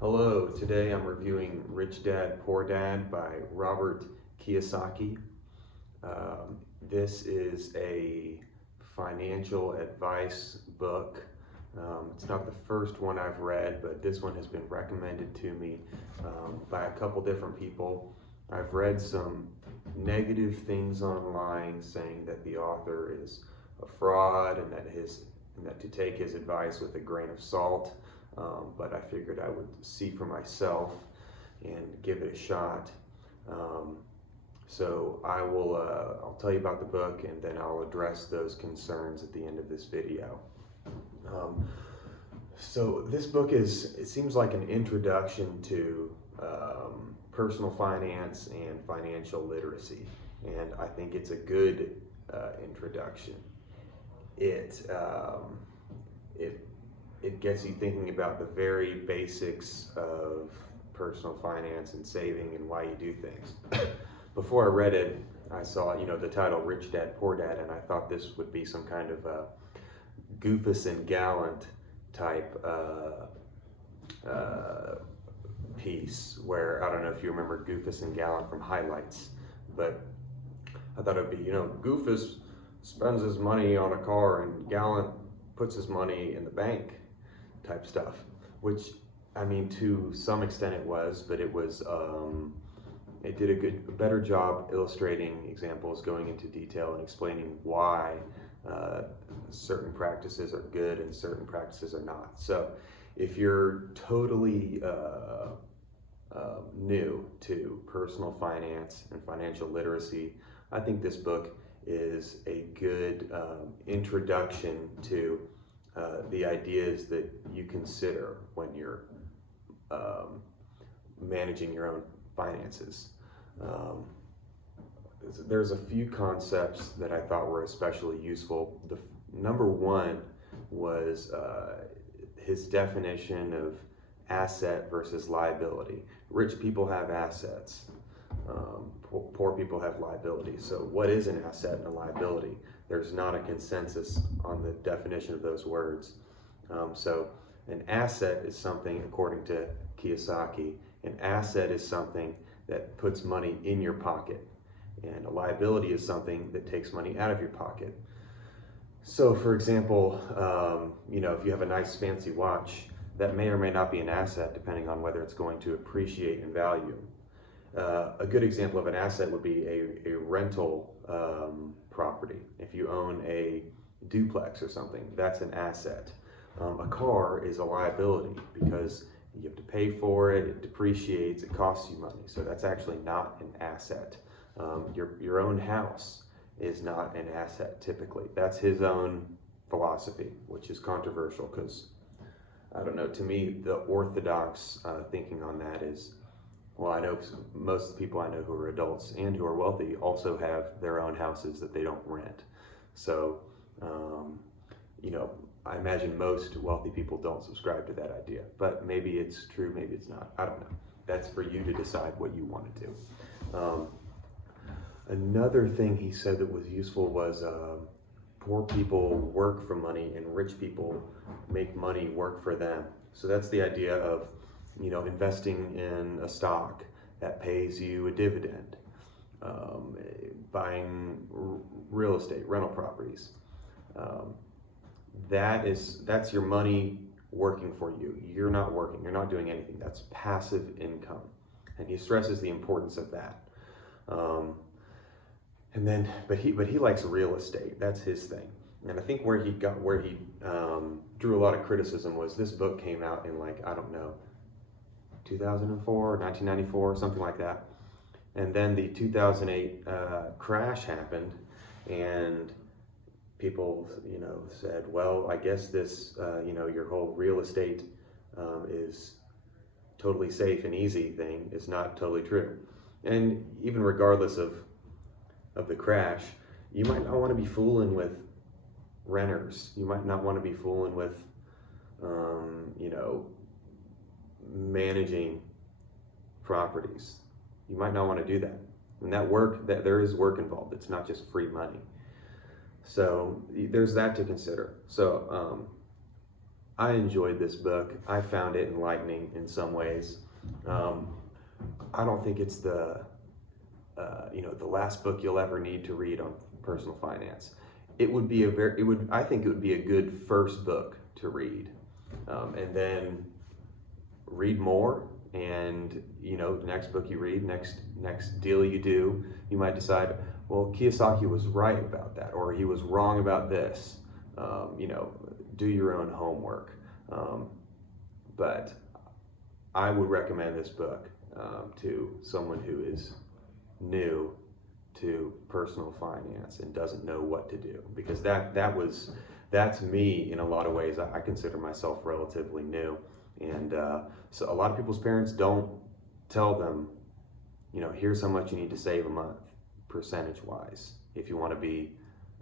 Hello, today I'm reviewing Rich Dad, Poor Dad by Robert Kiyosaki. This is a financial advice book. It's not the first one I've read, but this one has been recommended to me by a couple different people. I've read some negative things online saying that the author is a fraud and that to take his advice with a grain of salt. But I figured I would see for myself and give it a shot. So I'll tell you about the book, and then I'll address those concerns at the end of this video. So this book it seems like an introduction to personal finance and financial literacy, and I think it's a good introduction. It gets you thinking about the very basics of personal finance and saving and why you do things. Before I read it, I saw, the title Rich Dad, Poor Dad, and I thought this would be some kind of Goofus and Gallant type piece where, I don't know if you remember Goofus and Gallant from Highlights, but I thought it would be, Goofus spends his money on a car and Gallant puts his money in the bank type stuff, which, I mean, to some extent it was, but it was, it did a better job illustrating examples, going into detail and explaining why certain practices are good and certain practices are not. So if you're totally new to personal finance and financial literacy, I think this book is a good introduction to the ideas that you consider when you're managing your own finances. There's a few concepts that I thought were especially useful. The number one was his definition of asset versus liability. Rich people have assets, poor people have liability. So what is an asset and a liability? There's not a consensus on the definition of those words. So an asset is something, according to Kiyosaki, an asset is something that puts money in your pocket, and a liability is something that takes money out of your pocket. So for example, if you have a nice fancy watch, that may or may not be an asset depending on whether it's going to appreciate in value. A good example of an asset would be a rental property. If you own a duplex or something, that's an asset. A car is a liability because you have to pay for it, it depreciates, it costs you money. So that's actually not an asset. Your own house is not an asset typically. That's his own philosophy, which is controversial because, I don't know, to me, the orthodox thinking on that is, well, I know most of the people I know who are adults and who are wealthy also have their own houses that they don't rent. So, I imagine most wealthy people don't subscribe to that idea, but maybe it's true, maybe it's not. I don't know. That's for you to decide what you want to do. Another thing he said that was useful was poor people work for money and rich people make money work for them. So that's the idea of, investing in a stock that pays you a dividend, buying real estate, rental properties. That's your money working for you. You're not working, you're not doing anything. That's passive income. And he stresses the importance of that. But he likes real estate. That's his thing. And I think where he drew a lot of criticism was this book came out in 2004, 1994, something like that. And then the 2008 crash happened, and people, said, well, I guess this, your whole real estate is totally safe and easy thing is not totally true. And even regardless of the crash, you might not want to be fooling with renters. You might not want to be fooling with, managing properties. You might not want to do that. And that there is work involved. It's not just free money. So there's that to consider. So I enjoyed this book. I found it enlightening in some ways. I don't think it's the the last book you'll ever need to read on personal finance. It would be I think it would be a good first book to read, and then read more. And the next book you read, next deal you do, you might decide, well, Kiyosaki was right about that, or he was wrong about this. Do your own homework. But I would recommend this book to someone who is new to personal finance and doesn't know what to do, because that's me in a lot of ways. I consider myself relatively new, and so a lot of people's parents don't tell them, here's how much you need to save a month, percentage wise, if you want to be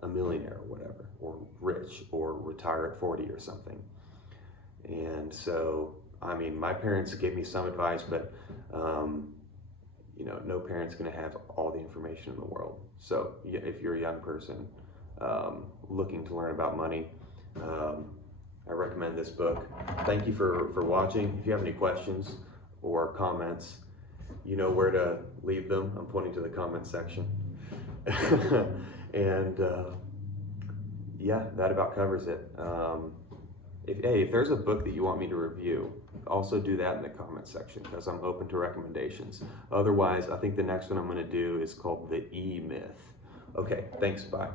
a millionaire or whatever, or rich, or retire at 40 or something. And so, my parents gave me some advice, but no parent's going to have all the information in the world. So if you're a young person looking to learn about money, I recommend this book. Thank you for watching. If you have any questions or comments, you know where to leave them. I'm pointing to the comment section. And yeah, that about covers it. If there's a book that you want me to review, also do that in the comment section, because I'm open to recommendations. Otherwise, I think the next one I'm going to do is called The E-Myth. Okay, thanks, bye.